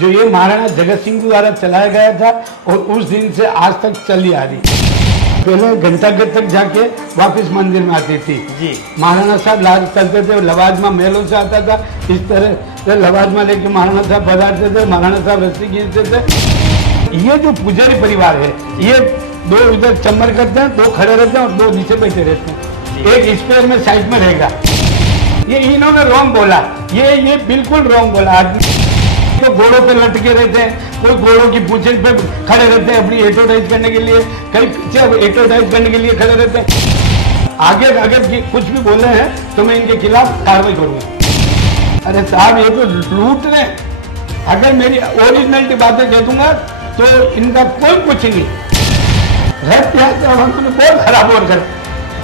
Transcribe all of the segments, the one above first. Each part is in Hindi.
जो ये महाराणा जगत सिंह द्वारा चलाया गया था और उस दिन से आज तक चली आ रही। पहले घंटाघर तक जाके वापस मंदिर में आती थी जी। महाराणा साहब लाल चलते थे, लवाजमा महलों से आता था, इस तरह से लवाजमा लेके महाराणा साहब पधारते थे, महाराणा साहब रस्सी खींचते थे। ये जो पुजारी परिवार है, ये दो इधर चम्मर करते हैं, दो खड़े रहते हैं और दो नीचे बैठे रहते हैं। एक इस पैर में साइड में रहेगा। ये इन्होंने रॉन्ग बोला, ये बिल्कुल रॉन्ग बोला। आदमी तो घोड़ों पे लटके रहते हैं, कोई घोड़ों की पूंछ पे खड़े रहते हैं अपनी एडवर्टाइज करने के लिए, कई पीछे एडवर्टाइज करने के लिए खड़े रहते हैं। आगे अगर कुछ भी बोले हैं तो मैं इनके खिलाफ कार्रवाई करूंगा। अरे साहब, ये तो लूट रहे हैं। अगर मेरी ओरिजिनलिटी बातें कह दूंगा तो इनका कोई कुछ नहीं। रथ यात्रा उन्होंने बहुत खराब और कर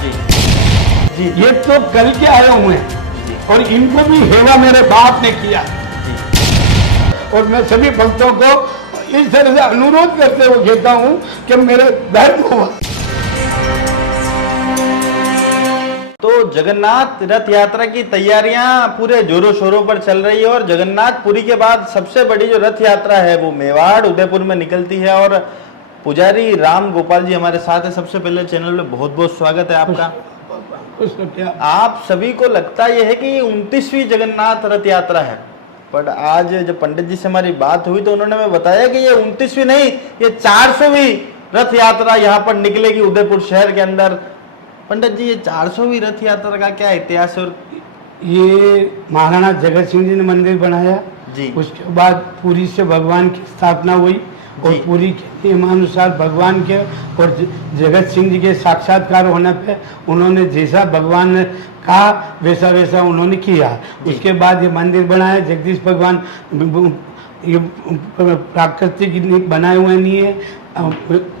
जी। ये तो कल के आए हुए हैं और इनको भी हेवा मेरे बाप ने किया। और मैं सभी भक्तों को इस तरह से अनुरोध करते हुए कहता हूं कि मेरे धर्म हुआ। तो जगन्नाथ रथ यात्रा की तैयारियां पूरे जोरों शोरों पर चल रही है और जगन्नाथपुरी के बाद सबसे बड़ी जो रथ यात्रा है वो मेवाड़ उदयपुर में निकलती है। और पुजारी राम गोपाल जी हमारे साथ है। सबसे पहले चैनल में बहुत बहुत स्वागत है आपका। आप सभी को लगता यह है कि 29वीं जगन्नाथ रथ यात्रा है, पर आज जब पंडित जी से हमारी बात हुई तो उन्होंने हमें बताया कि ये 29वीं नहीं, ये 400वीं रथ यात्रा यहाँ पर निकलेगी उदयपुर शहर के अंदर। पंडित जी, ये 400वीं रथ यात्रा का क्या इतिहास है? और ये महाराणा जगत सिंह जी ने मंदिर बनाया जी। उसके बाद पुरी से भगवान की स्थापना हुई और पुरी के नियमानुसार भगवान के और जगत सिंह जी के साक्षात्कार होने पे उन्होंने जैसा भगवान ने कहा वैसा वैसा उन्होंने किया। उसके बाद ये मंदिर बनाया। जगदीश भगवान ये प्राकृतिक बनाए हुए नहीं है,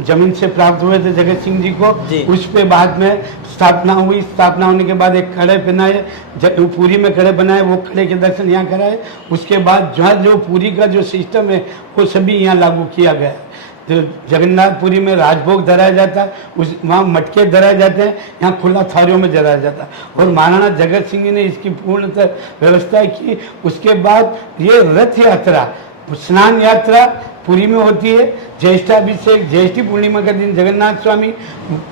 जमीन से प्राप्त हुए थे जगत सिंह जी को। उस पे बाद में स्थापना हुई। स्थापना होने के बाद एक कड़े बनाए, पूरी में कड़े बनाए, वो कड़े के दर्शन यहाँ कराए। उसके बाद जो पूरी का जो सिस्टम है वो सभी यहाँ लागू किया गया। तो जगन्नाथपुरी में राजभोग धराया जाता है, उस वहाँ मटके धराए जाते हैं, यहाँ खुला थारियों में धराया जाता है। और महाराणा जगत सिंह ने इसकी पूर्णतः व्यवस्था की। उसके बाद ये रथ यात्रा, स्नान यात्रा पुरी में होती है। ज्येष्ठाभिषेक, ज्येष्ठी पूर्णिमा के दिन जगन्नाथ स्वामी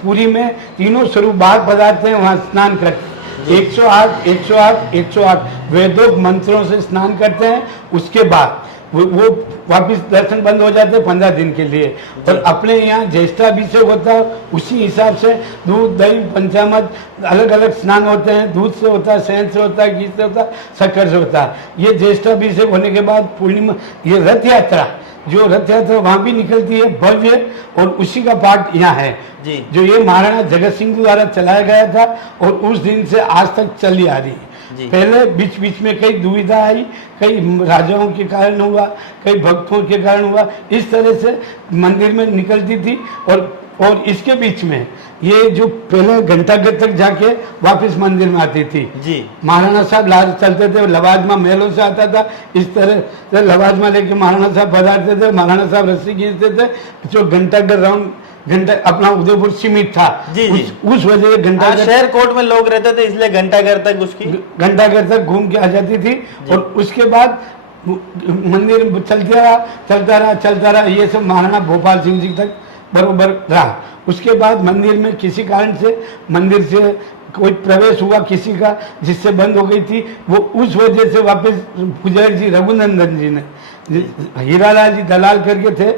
पुरी में तीनों स्वरूप बाहर पधारते हैं, वहाँ स्नान करते हैं। 108 108 108 वेदोक्त मंत्रों से स्नान करते हैं। उसके बाद वो वापिस दर्शन बंद हो जाते हैं 15 दिन के लिए। और अपने यहाँ ज्येष्ठाभिषेक होता है, उसी हिसाब से दूध दही पंचामृत अलग अलग स्नान होते हैं। दूध से होता है, शहद से होता है, घी से होता है, शक्कर से होता है। ये ज्येष्ठाभिषेक होने के बाद पूर्णिमा, ये रथ यात्रा, जो रथ यात्रा वहाँ भी निकलती है भव्य, और उसी का पार्ट यहाँ है जी। जो ये महाराणा जगत सिंह द्वारा चलाया गया था और उस दिन से आज तक चली आ रही है। पहले बीच बीच में कई दुविधा आई, कई राजाओं के कारण हुआ, कई भक्तों के कारण हुआ। इस तरह से मंदिर में निकलती थी और इसके बीच में ये जो पहले घंटाघर तक जाके वापस मंदिर में आती थी जी। महाराणा साहब लाल चलते थे, लवाजमा महलों से आता था, इस तरह से लवाजमा लेके महाराणा साहब पधारते थे, महाराणा साहब रस्सी खींचते थे। जो घंटाघर राउंड घंटा अपना उदयपुर सीमित था जी। उस वजह से घंटाघर शहर कोर्ट में लोग रहते थे, इसलिए घंटाघर तक उसकी घंटाघर तक घूम के आ जाती थी। और उसके बाद मंदिर चलता रहा। ये सब महाराणा भोपाल सिंह जी तक बरोबर रहा। उसके बाद मंदिर में किसी कारण से मंदिर से कोई प्रवेश हुआ किसी का, जिससे बंद हो गई थी। वो उस वजह से वापस पुजारी जी रघुनंदन जी ने, हीरालाल जी दलाल करके थे,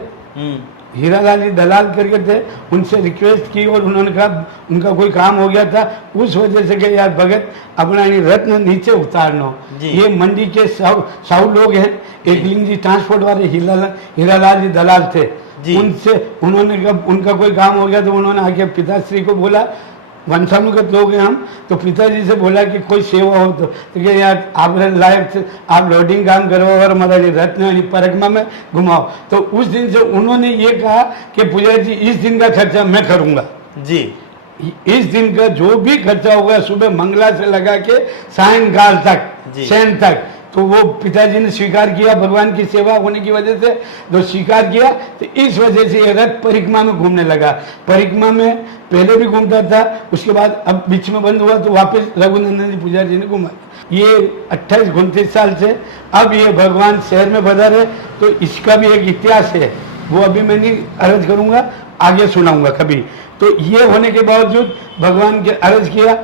हीरालाल जी दलाल करके थे, उनसे रिक्वेस्ट की और उन्होंने कहा उनका कोई काम हो गया था, उस वजह से कि यार भगत अपना ये रत्न नीचे उतारना। ये मंडी के साहू लोग हैं, एकलिंग जी ट्रांसपोर्ट वाले हीरालाल जी दलाल थे। उनसे उन्होंने कहा उनका कोई काम हो गया तो उन्होंने आके पिताश्री को बोला, वंशानुगत लोग हैं हम, तो पिताजी से बोला कि कोई सेवा हो तो यार आप लायक आप लोडिंग काम करो और हमारा रत्न परिक्रमा में घुमाओ। तो उस दिन से उन्होंने ये कहा कि पुजारी जी इस दिन का खर्चा मैं करूँगा जी। इस दिन का जो भी खर्चा होगा सुबह मंगला से लगा के सायंकाल तक शयन तक तो वो पिताजी ने स्वीकार किया, भगवान की सेवा होने की वजह से जो स्वीकार किया, तो इस वजह से ये रथ परिक्रमा में घूमने लगा। परिक्रमा में पहले भी घूमता था, उसके बाद अब बीच में बंद हुआ तो वापस रघुनंदन जी पुजारी जी ने घुमा। ये 28-29 साल से अब ये भगवान शहर में पधारे, तो इसका भी एक इतिहास है, वो अभी मैं नहीं अर्ज करूंगा, आगे सुनाऊंगा कभी। तो ये होने के बावजूद भगवान के अर्ज किया,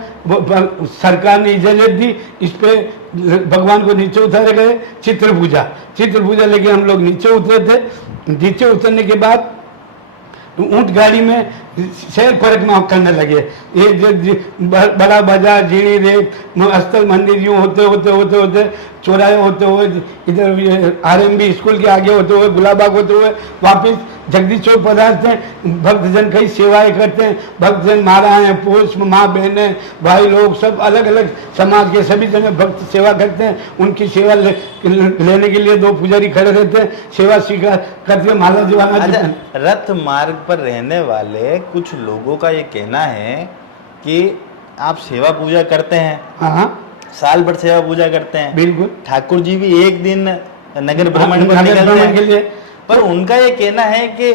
सरकार ने इजाजत दी, इस पे भगवान को नीचे उतारे गए। चित्र पूजा लेके हम लोग नीचे उतरे थे। नीचे उतरने के बाद ऊंट गाड़ी में शहर परिक्रमा करने लगे। ये जो बड़ा बाजार, जीणी रेत, स्थल मंदिर यूँ होते चौराहे होते हुए, इधर आरएमबी स्कूल के आगे होते हुए, गुलाबाग होते हुए वापस जगदीश चौक पधारते हैं। भक्तजन कई सेवाएं करते हैं, भक्तजन महाराज, पुरुष, माँ बहनें, भाई लोग सब अलग अलग समाज के सभी जने भक्त सेवा करते हैं। उनकी सेवा लेने के लिए 2 पुजारी खड़े रहते हैं, सेवा स्वीकार करते हैं, माला जवाना। रथ मार्ग पर रहने वाले कुछ लोगों का ये कहना है कि आप सेवा पूजा करते हैं, हाँ, साल भर सेवा पूजा करते हैं, बिल्कुल। ठाकुर जी भी एक दिन नगर भ्रमण पर निकलते हैं के लिए, पर उनका ये कहना है कि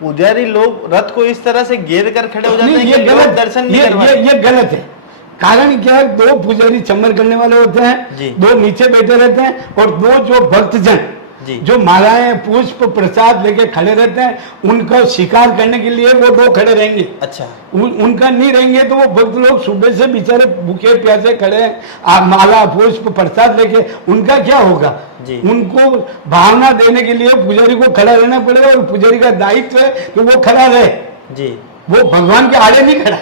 पुजारी लोग रथ को इस तरह से घेर कर खड़े हो जाते हैं कि लोग दर्शन नहीं करवाते। ये गलत है। कारण क्या है, 2 पुजारी चम्मर करने वाले होते हैं, 2 नीचे बैठे रहते हैं, और 2 जो भक्तजन जो मालाएं, पुष्प, प्रसाद लेके खड़े रहते हैं, उनको स्वीकार करने के लिए वो 2 खड़े रहेंगे। अच्छा, उनका नहीं रहेंगे तो वो भक्त लोग सुबह से बेचारे भूखे प्यासे खड़े हैं, माला, पुष्प, प्रसाद लेके, उनका क्या होगा? उनको भावना देने के लिए पुजारी को खड़ा रहना पड़ेगा, और पुजारी का दायित्व है कि वो खड़ा रहे जी। वो भगवान के आड़े नहीं खड़ा,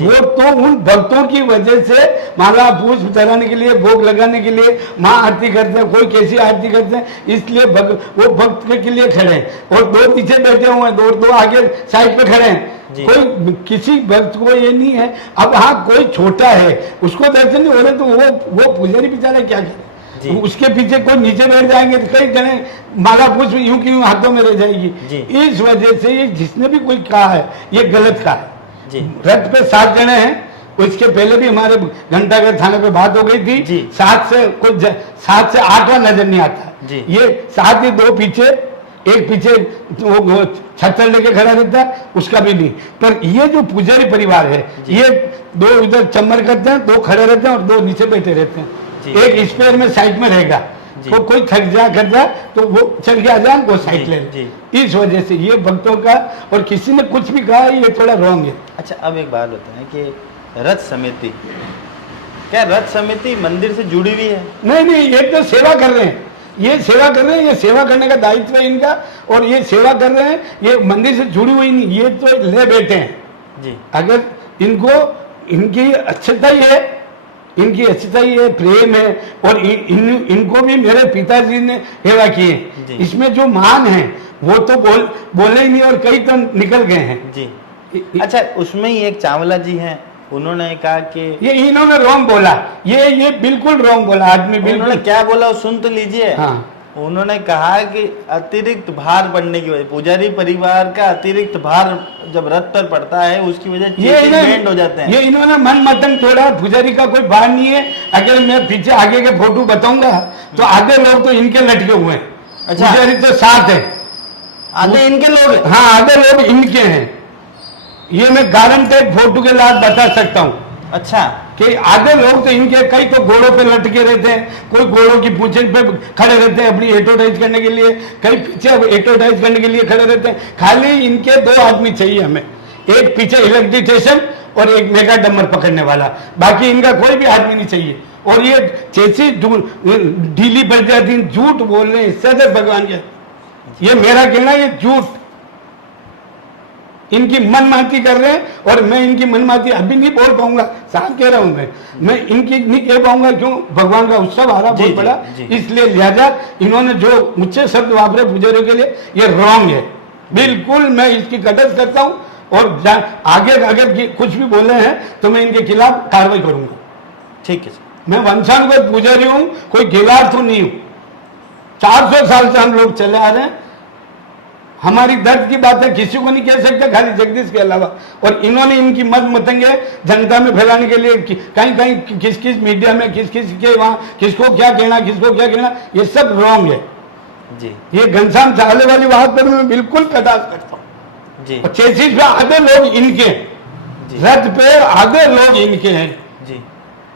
वो तो उन भक्तों की वजह से माला पुष्प चढ़ाने के लिए, भोग लगाने के लिए माँ आरती करते हैं, कोई कैसी आरती करते हैं, इसलिए वो भक्त के लिए खड़े हैं। और 2 पीछे बैठे हुए हैं, 2 आगे साइड पे खड़े हैं। कोई किसी भक्त को ये नहीं है। अब हाँ, कोई छोटा है, उसको दर्शन नहीं हो रहे, तो वो पुजारी बेचारा क्या करे? उसके पीछे कोई नीचे बैठ जाएंगे तो कई जने माला पुष्प यूं की यूं हाथों में रह जाएगी। इस वजह से ये जिसने भी कोई कहा है, ये गलत कहा है। रथ पे 7 जने हैं, इसके पहले भी हमारे घंटाघर थाने पे बात हो गई थी। 7 से 8वां नजर नहीं आता। ये 7 ही 2 पीछे, एक पीछे वो छतर लेके खड़ा रहता है, उसका भी नहीं। पर ये जो पुजारी परिवार है, ये 2 इधर चम्मर करते हैं, 2 खड़े रहते हैं और 2 नीचे बैठे रहते हैं। एक स्पेयर में साइड में रहेगा, तो कोई थक जा कर जा तो वो चल के आ जाए, वो साइड ले। इस वजह से ये भक्तों का, और किसी ने कुछ भी कहा, ये थोड़ा रॉन्ग है। अच्छा, अब एक बात होता है कि रथ समिति, क्या रथ समिति मंदिर से जुड़ी हुई है? नहीं, ये तो सेवा कर रहे हैं, ये सेवा कर रहे हैं, ये सेवा करने का दायित्व है इनका, और ये सेवा कर रहे हैं, ये मंदिर से जुड़ी हुई नहीं, ये तो ले बैठे हैं जी। अगर इनको, इनकी अच्छता ही है, इनकी अच्छता ही है, प्रेम है, और इनको भी मेरे पिताजी ने सेवा की है। इसमें जो मान है वो तो बोले ही नहीं, और कई तो निकल गए हैं जी। अच्छा, उसमें ही एक चावला जी हैं, उन्होंने कहा कि ये इन्होंने रॉन्ग बोला, ये बिल्कुल रॉन्ग बोला आदमी। उन्होंने क्या बोला सुन तो लीजिए। हाँ। उन्होंने कहा कि अतिरिक्त भार पड़ने की वजह, पुजारी परिवार का अतिरिक्त भार जब रथ पर पड़ता है, उसकी वजह बेंड हो जाते हैं। ये इन्होंने मन मतन तोड़ा, पुजारी का कोई भार नहीं है। अगर मैं पीछे आगे के फोटो बताऊंगा तो आधे लोग तो इनके लटके हुए हैं। अच्छा, पुजारी तो 7 है, आधे इनके लोग? हाँ, आधे लोग इनके हैं। ये मैं गारंटेड फोटो के लाभ बता सकता हूँ। अच्छा, कि आधे लोग तो इनके, कई तो घोड़ों पे लटके रहते हैं, कोई घोड़ों की पूंछ पे खड़े रहते हैं अपनी एडवर्टाइज करने के लिए, कई पीछे एडवर्टाइज करने के लिए खड़े रहते हैं। खाली इनके 2 आदमी चाहिए हमें, एक पीछे इलेक्ट्रिशियन और एक मेगा डम्बर पकड़ने वाला, बाकी इनका कोई भी आदमी नहीं चाहिए। और ये जैसी ढीली पड़ जाती, झूठ बोल रहे हैं सदर भगवान के, ये मेरा कहना, ये झूठ, इनकी मनमाती कर रहे हैं। और मैं इनकी मनमाती अभी नहीं बोल पाऊंगा, साफ कह रहा हूं मैं इनकी नहीं कह पाऊंगा, क्यों? भगवान का उत्सव आ रहा बहुत बड़ा, इसलिए लिहाजा इन्होंने जो ऊंचे शब्द वापरे पुजारियों के लिए, ये रॉन्ग है बिल्कुल। मैं इसकी कदर करता हूं, और आगे अगर कुछ भी बोले हैं तो मैं इनके खिलाफ कार्रवाई करूंगा। ठीक है, मैं वंशानुगत पुजारी हूं, कोई खिलाफ तो नहीं हूं। 400 साल से हम लोग चले आ रहे हैं, हमारी दर्द की बात है किसी को नहीं कह सकते, खाली जगदीश के अलावा। और इन्होंने इनकी मत मतंगे जनता में फैलाने के लिए कहीं कहीं किस किस मीडिया में किस किस के वहाँ किसको क्या कहना किसको क्या कहना, ये सब रॉन्ग है जी। ये घनश्याम चावले वाली बात पर मैं बिल्कुल बर्दाश्त करता हूँ जी। और चेसिस पे आधे लोग इनके, रथ पे आधे लोग इनके हैं जी।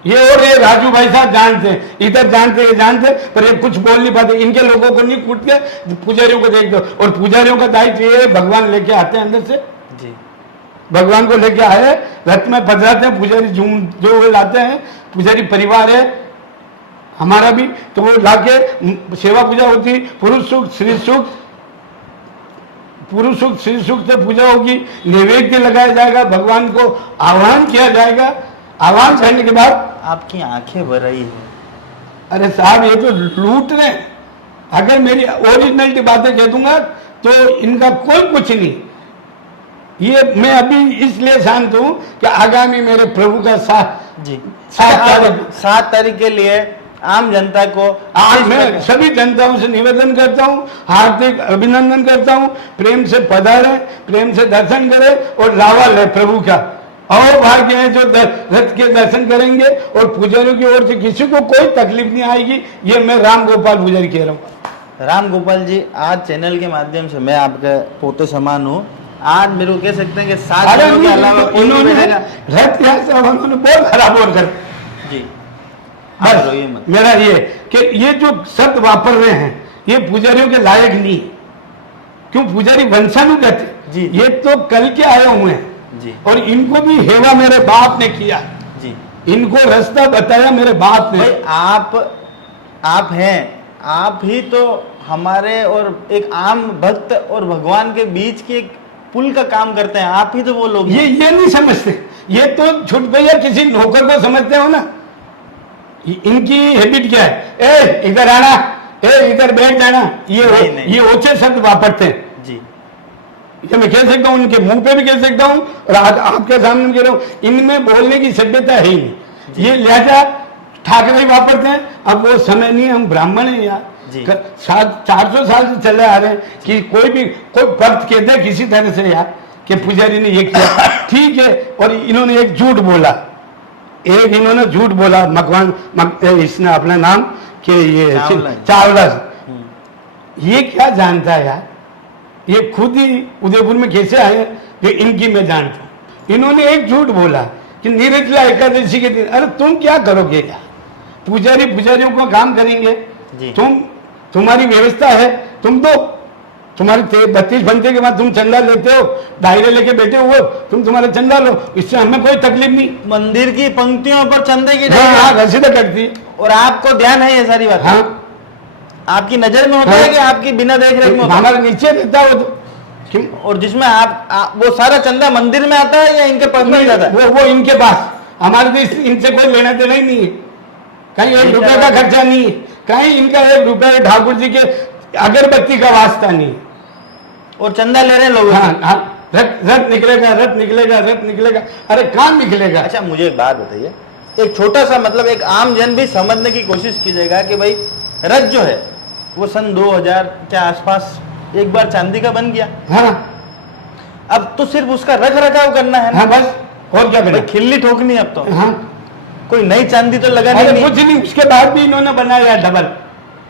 ये। और ये राजू भाई साहब जानते हैं, इधर जानते ये जानते, पर ये कुछ बोल नहीं पाते। इनके लोगों को नहीं कूट के पुजारियों को देख दो। और पुजारियों का दायित्व ये है, भगवान लेके आते हैं अंदर से जी। भगवान को लेके आए, रथ में पधराते हैं पुजारी, जो वो लाते हैं पुजारी परिवार है हमारा भी, तो वो लाके सेवा पूजा होती, पुरुष सूक्त श्री सूक्त, पुरुष सूक्त श्री सूक्त से पूजा होगी, नैवेद्य लगाया जाएगा, भगवान को आह्वान किया जाएगा। आह्वान करने के बाद आपकी आंखें भर रही है। अरे साहब ये तो लूट रहे हैं। अगर मेरी ओरिजिनलिटी बातें कह दूंगा तो इनका कोई कुछ नहीं। ये मैं अभी इसलिए शांत हूं कि आगामी मेरे प्रभु का साथ जी। 7 तारीख के लिए आम जनता को आज मैं सभी जनताओं से निवेदन करता हूं, हार्दिक अभिनंदन करता हूं, प्रेम से पधारे, प्रेम से दर्शन करें और लावा ले प्रभु का। और भाग्य है जो रथ के दर्शन करेंगे और पुजारियों की ओर से किसी को कोई तकलीफ नहीं आएगी। ये मैं राम गोपाल पुजारी कह रहा हूँ। राम गोपाल जी, आज चैनल के माध्यम से मैं आपके पोते समान हूँ। आज मेरे को कह सकते हैं कि 7 दिनों के अलावा उन्होंने रथ यात्रा उन्होंने बहुत खराब और कर जी। बस मेरा ये कि ये जो शब्द वापर रहे हैं ये पुजारियों के लायक नहीं। क्यों पुजारी वंशानुगत जी। ये तो कल के आए हुए हैं जी। और इनको भी हेवा मेरे बाप ने किया जी। इनको रास्ता बताया मेरे बाप ने। भाई आप हैं, आप ही तो हमारे और एक आम भक्त और भगवान के बीच की एक पुल का काम करते हैं। आप ही तो वो लोग ये नहीं समझते, ये तो छुट भैया किसी नौकर को समझते हो ना। इनकी हैबिट क्या है, ए इधर आना, ए इधर बैठ जाना, ये ओछे शब्द वापरते हैं जी। ये मैं कह सकता हूँ, उनके मुंह पे भी कह सकता हूँ और आज आपके सामने कह रहा हूँ, इनमें बोलने की सभ्यता है ही नहीं। ये लिहाजा ठाकरे वापरते हैं। अब वो समय नहीं है, हम ब्राह्मण हैं यार, 400 साल से चले आ रहे हैं कि कोई भक्त कह दे किसी तरह से यार कि पुजारी ने ये किया, ठीक है। और इन्होंने एक झूठ बोला, इन्होंने झूठ बोला इसने अपना नाम कि ये चावला, ये क्या जानता है यार, ये खुद ही उदयपुर में कैसे आए कि इनकी मैं जानता हूं। इन्होंने एक झूठ बोला कि निर्जला एकादशी के दिन, अरे तुम क्या करोगे यार, पुजारियों को काम करेंगे, तुम्हारी व्यवस्था है, तुम तो तुम्हारे 32 घंटे के बाद तुम चंदा लेते हो, दायरे लेके बैठे हो, तुम्हारा चंदा लो, इससे हमें कोई तकलीफ नहीं। मंदिर की पंक्तियों पर चंदे की रसीद कटती और आपको ध्यान है ये सारी बात। हाँ, आपकी नजर में होता है कि आपकी बिना देख रेख में हमारे नीचे रहता हो तो क्यों? और जिसमें आप वो सारा चंदा मंदिर में आता है या इनके पर्सनल जाता है? वो इनके पास, हमारे तो इनसे कोई लेना देना ही नहीं है, कहीं 1 रुपए का खर्चा नहीं है, कहीं इनका 1 रुपया ठाकुर जी के अगरबत्ती का वास्ता नहीं। और चंदा ले रहे हैं लोग। हाँ, रथ निकलेगा, अरे कहाँ निकलेगा। अच्छा मुझे एक बात बताइए, एक छोटा सा मतलब एक आम जन भी समझने की कोशिश कीजिएगा कि भाई रथ जो है वो सन 2000 के आसपास एक बार चांदी का बन गया। हाँ, अब तो सिर्फ उसका रख रखाव करना है ना। हाँ, बस और क्या करें, खिल्ली ठोकनी अब तो। हाँ, कोई नई चांदी तो लगानी नहीं। कुछ नहीं, उसके बाद भी इन्होंने बनाया डबल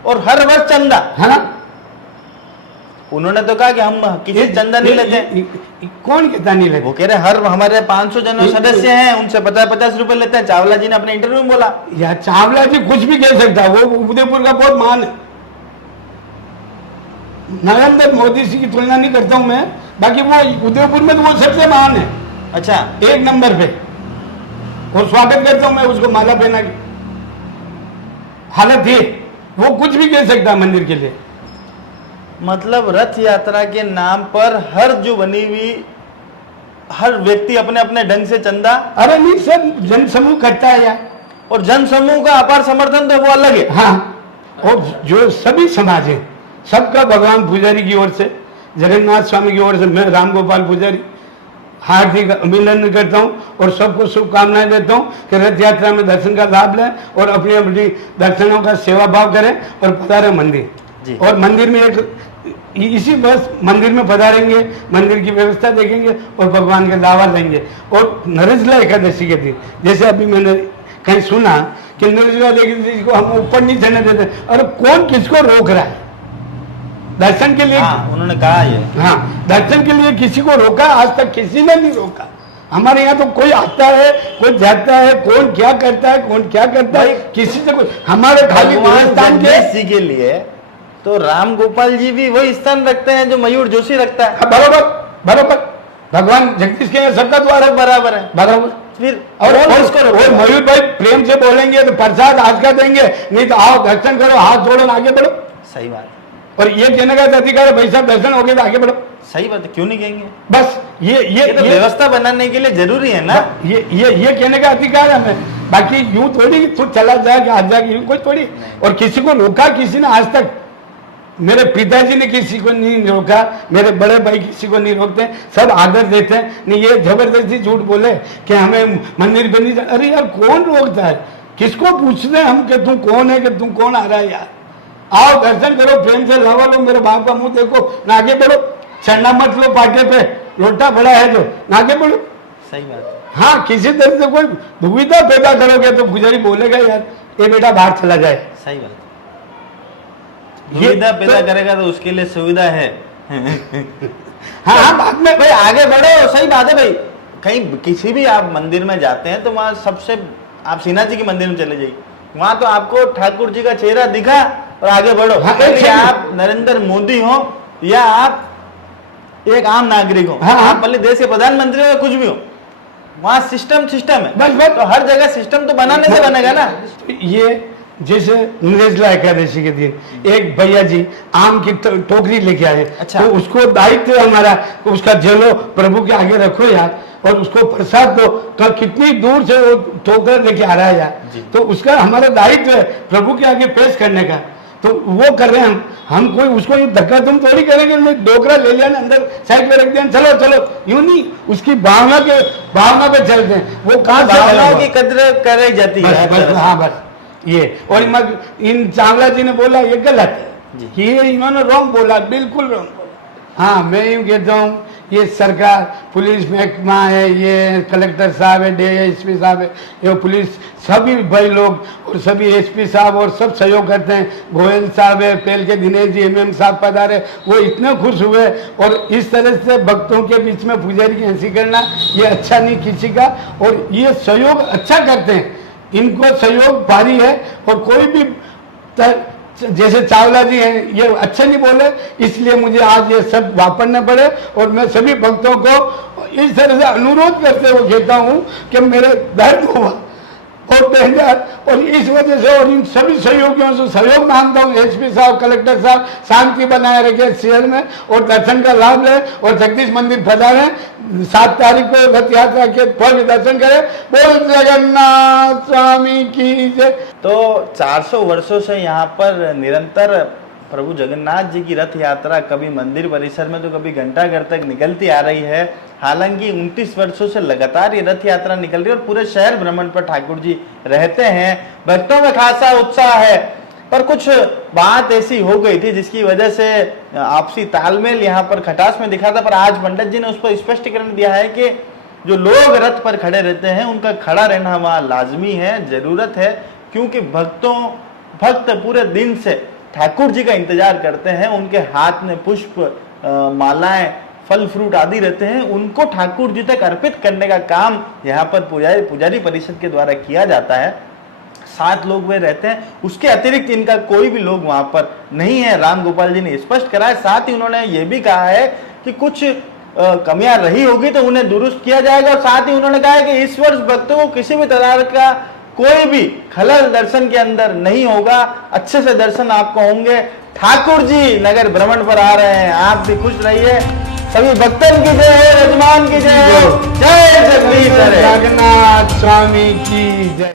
और हर वर्ष चंदा। हाँ, उन्होंने तो कहा कि हम किसी चंदा नहीं लेते। कौन कहता नहीं लेते? वो कह रहे हर हमारे 500 जन सदस्य हैं, उनसे 50-50 रुपए लेते हैं। चावला जी ने अपने इंटरव्यू में बोला। यार चावला जी कुछ भी कह सकता है, वो उदयपुर का बहुत महान है। नरेंद्र मोदी जी की तुलना नहीं करता हूं मैं, बाकी वो उदयपुर में तो वो सबसे महान है। अच्छा, 1 नंबर पे। और स्वागत करता हूं मैं उसको माला पहना की। हालत ये, वो कुछ भी कह सकता है मंदिर के लिए। मतलब रथ यात्रा के नाम पर हर जो बनी हुई हर व्यक्ति अपने अपने ढंग से चंदा। अरे नहीं, सब जन समूह करता है यार, और जन समूह का अपार समर्थन तो वो अलग है। हाँ, और जो सभी समाज है सबका भगवान पुजारी की ओर से, जगन्नाथ स्वामी की ओर से मैं राम गोपाल पुजारी हार्दिक अभिनंदन करता हूँ और सबको शुभकामनाएं देता हूँ कि रथ यात्रा में दर्शन का लाभ लें और अपनी अपनी दर्शनों का सेवा भाव करें और पधारे मंदिर। जी। और मंदिर में एक इसी बस मंदिर में पधारेंगे, मंदिर की व्यवस्था देखेंगे और भगवान का दावा लेंगे। और निर्जला एकादशी के दिन जैसे अभी मैंने कहीं सुना कि निर्जला एकादशी को हम ऊपर नहीं चढ़ने देते। अरे कौन किसको रोक रहा है? दर्शन के लिए, हाँ, उन्होंने कहा ये, हाँ, दर्शन के लिए किसी को रोका? आज तक किसी ने नहीं रोका। हमारे यहाँ तो कोई आता है, कोई जाता है, कौन क्या करता है, कौन क्या करता है, किसी से कोई। हमारे खाली भगवान देवस्थान के जगदीश जी के लिए तो राम गोपाल जी भी वही स्थान रखते हैं जो मयूर जोशी रखता है। बराबर बराबर, भगवान जगदीश के यहाँ सबका द्वार है, बराबर है। बराबर। फिर और इसको और मयूर भाई प्रेम से बोलेंगे तो प्रसाद आज का देंगे, नहीं तो आओ दर्शन करो, हाथ जोड़ो, आगे बढ़ो। सही बात, और ये कहने का अधिकार है, भाई साहब दर्शन हो गए तो आगे बढ़ो। सही बात है, क्यों नहीं कहेंगे? बस ये तो व्यवस्था बनाने के लिए जरूरी है ना। ये कहने का अधिकार है हमें। बाकी यूं थोड़ी तू चला जाएगा, आज जाएगा, यूं कोई थोड़ी। और किसी को रोका किसी ने आज तक? मेरे पिताजी ने किसी को नहीं रोका, मेरे बड़े भाई किसी को नहीं रोकते, सब आदर देते हैं। नहीं ये जबरदस्ती झूठ बोले कि हमें मंदिर पे नहीं। अरे यार कौन रोकता है? किसको पूछते हैं हम कि तू कौन है, कि तू कौन आ रहा है? यार आओ दर्शन करो, प्रेम से लवा लो, मेरे बाप का मुंह देखो, ना आगे बढ़ो। चढ़ना मत लो पाटे पे, लोटा बड़ा है जो, ना आगे बढ़ो। सही बात है। हाँ, किसी तरह से कोई दुविधा पैदा करोगे तो पुजारी बोलेगा यार ये बेटा बाहर चला जाए। सही बात है, दुविधा पैदा करेगा तो उसके लिए सुविधा है। हाँ, बाद में भाई आगे बढ़ो। सही बात है भाई, कहीं किसी भी आप मंदिर में जाते हैं तो वहां सबसे, आप सीना जी के मंदिर में चले जाइए, वहां तो आपको ठाकुर जी का चेहरा दिखा और आगे बढ़ो। हाँ, भले आप नरेंद्र मोदी हो या आप एक आम नागरिक हो, हाँ, आप भले देश के प्रधानमंत्री हो या कुछ भी हो, वहां सिस्टम है। बस तो हर जगह सिस्टम तो बनाने से बनेगा ना। ये जैसे निर्जला एकादशी के दिन एक भैया जी आम की टोकरी लेके आए। अच्छा। तो उसको दायित्व है हमारा, उसका जलो प्रभु के आगे रखो यार, और उसको प्रसाद दो। तो कितनी दूर से वो ठोकर लेके आ रहा है यार, तो उसका हमारा दायित्व है प्रभु के आगे पेश करने का। तो वो कर रहे हैं हम कोई उसको धक्का तुम थोड़ी करेंगे, डोकरा ले लिया अंदर साइड पे रख दिया, चलो चलो, यूं नहीं। उसकी भावना पे चलते हैं। वो कहाँ से भावनाओं की कद्र कराई जाती है। बस, हाँ बस ये। और इन चावला जी ने बोला ये गलत है, ये इन्होंने रॉन्ग बोला, बिल्कुल रॉन्ग बोला। हाँ, मैं यूं कहता हूँ ये सरकार, पुलिस महकमा है, ये कलेक्टर साहब है, डीएसपी साहब है, ये पुलिस, सभी भाई लोग और सभी एसपी साहब और सब सहयोग करते हैं। गोयल साहब है, पेल के दिनेश जी, एमएम साहब पधारे, वो इतने खुश हुए। और इस तरह से भक्तों के बीच में पुजारी की हंसी करना ये अच्छा नहीं किसी का। और ये सहयोग अच्छा करते हैं, इनको सहयोग भारी है। और कोई भी जैसे चावला जी हैं ये अच्छे नहीं बोले, इसलिए मुझे आज ये सब वापरने पड़े। और मैं सभी भक्तों को इस तरह से अनुरोध करते हुए कहता हूँ कि मेरे दर्द हुआ और बेहतर, और इस वजह से और इन सभी सहयोगियों से सहयोग मांगता हूँ। एसपी साहब, कलेक्टर साहब शांति बनाए रखे शहर में और दर्शन का लाभ ले और जगदीश मंदिर पधारे। 7 तारीख को रथ यात्रा के भव्य दर्शन करें। बोल जगन्नाथ स्वामी की जय। तो 400 वर्षों से यहाँ पर निरंतर प्रभु जगन्नाथ जी की रथ यात्रा कभी मंदिर परिसर में तो कभी घंटाघर तक निकलती आ रही है। हालांकि 29 वर्षों से लगातार ये रथ यात्रा निकल रही है और पूरे शहर भ्रमण पर ठाकुर जी रहते हैं। भक्तों में खासा उत्साह है, पर कुछ बात ऐसी हो गई थी जिसकी वजह से आपसी तालमेल यहाँ पर खटास में दिखा था। पर आज पंडित जी ने उस पर स्पष्टीकरण दिया है कि जो लोग रथ पर खड़े रहते हैं उनका खड़ा रहना वहाँ लाजमी है, जरूरत है, क्योंकि भक्त पूरे दिन से ठाकुर जी का इंतजार करते हैं। उनके हाथ में पुष्प, मालाएं, फल फ्रूट आदि रहते हैं, उनको ठाकुर जी तक अर्पित करने का काम यहाँ पर पुजारी परिषद के द्वारा किया जाता है। 7 लोग वे रहते हैं, उसके अतिरिक्त इनका कोई भी लोग वहां पर नहीं है। राम गोपाल जी ने स्पष्ट करा है। साथ ही उन्होंने ये भी कहा है कि कुछ कमियां रही होगी तो उन्हें दुरुस्त किया जाएगा। और साथ ही उन्होंने कहा है कि इस वर्ष भक्तों को किसी भी तरह का कोई भी खलल दर्शन के अंदर नहीं होगा, अच्छे से दर्शन आपको होंगे। ठाकुर जी नगर भ्रमण पर आ रहे हैं, आप भी खुश रहिए। सभी भक्तों की जय हो, यजमान की जय हो, जय जगदीश हरे। जगन्नाथ स्वामी की जय।